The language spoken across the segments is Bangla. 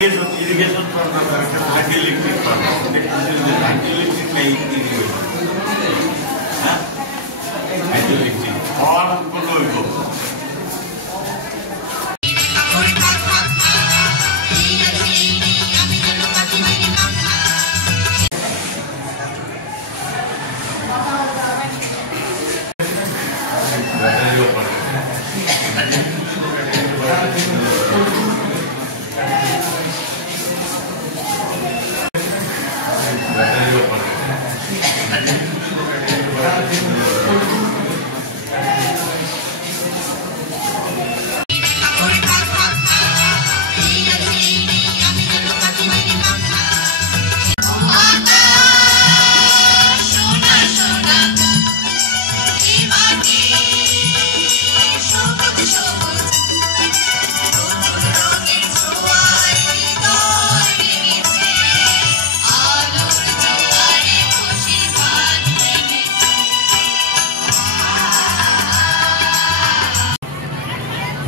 ইরিগেশন দরকার, হাইড্রো ইলেকট্রিক হাইড্রো ইলেকট্রিক নেই, হ্যাঁ হাইড্রো ইলেকট্রিক হওয়ার কোনো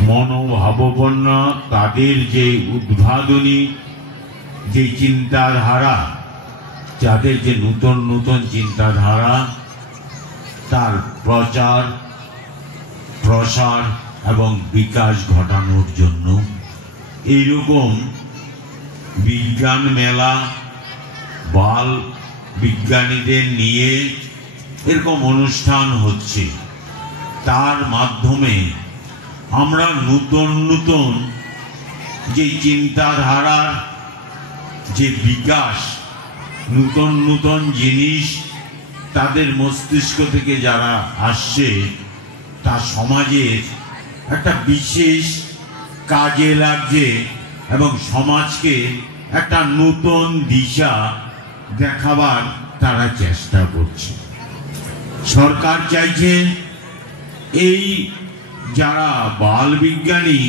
মনোভাবাপন্ন তাদের যে উদ্ভাবনী যে চিন্তাধারা, যাদের যে নূতন নূতন চিন্তাধারা, তার প্রচার প্রসার এবং বিকাশ ঘটানোর জন্য এইরকম বিজ্ঞান মেলা, বাল বিজ্ঞানীদের নিয়ে এরকম অনুষ্ঠান হচ্ছে। তার মাধ্যমে আমরা নূতন নূতন যে চিন্তাধারার যে বিকাশ, নূতন নূতন জিনিস তাদের মস্তিষ্ক থেকে যারা আসছে, তা সমাজের একটা বিশেষ কাজে লাগছে এবং সমাজকে একটা নূতন দিশা দেখাবার তারা চেষ্টা করছে। সরকার চাইছে এই যারা বাল বিজ্ঞানী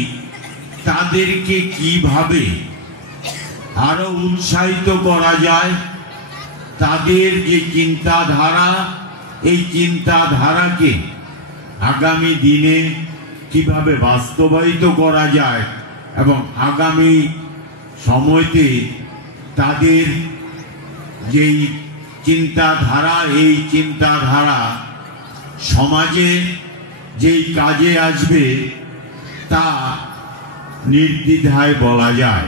তাদেরকে কিভাবে আরো উৎসাহিত করা যায়, তাদের যে চিন্তাধারা, এই চিন্তাধারাকে আগামী দিনে কিভাবে বাস্তবায়িত করা যায় এবং আগামী সময়তে তাদের যেই চিন্তাধারা, এই চিন্তাধারা সমাজে যেই কাজে আসবে তা নির্দ্বিধায় বলা যায়।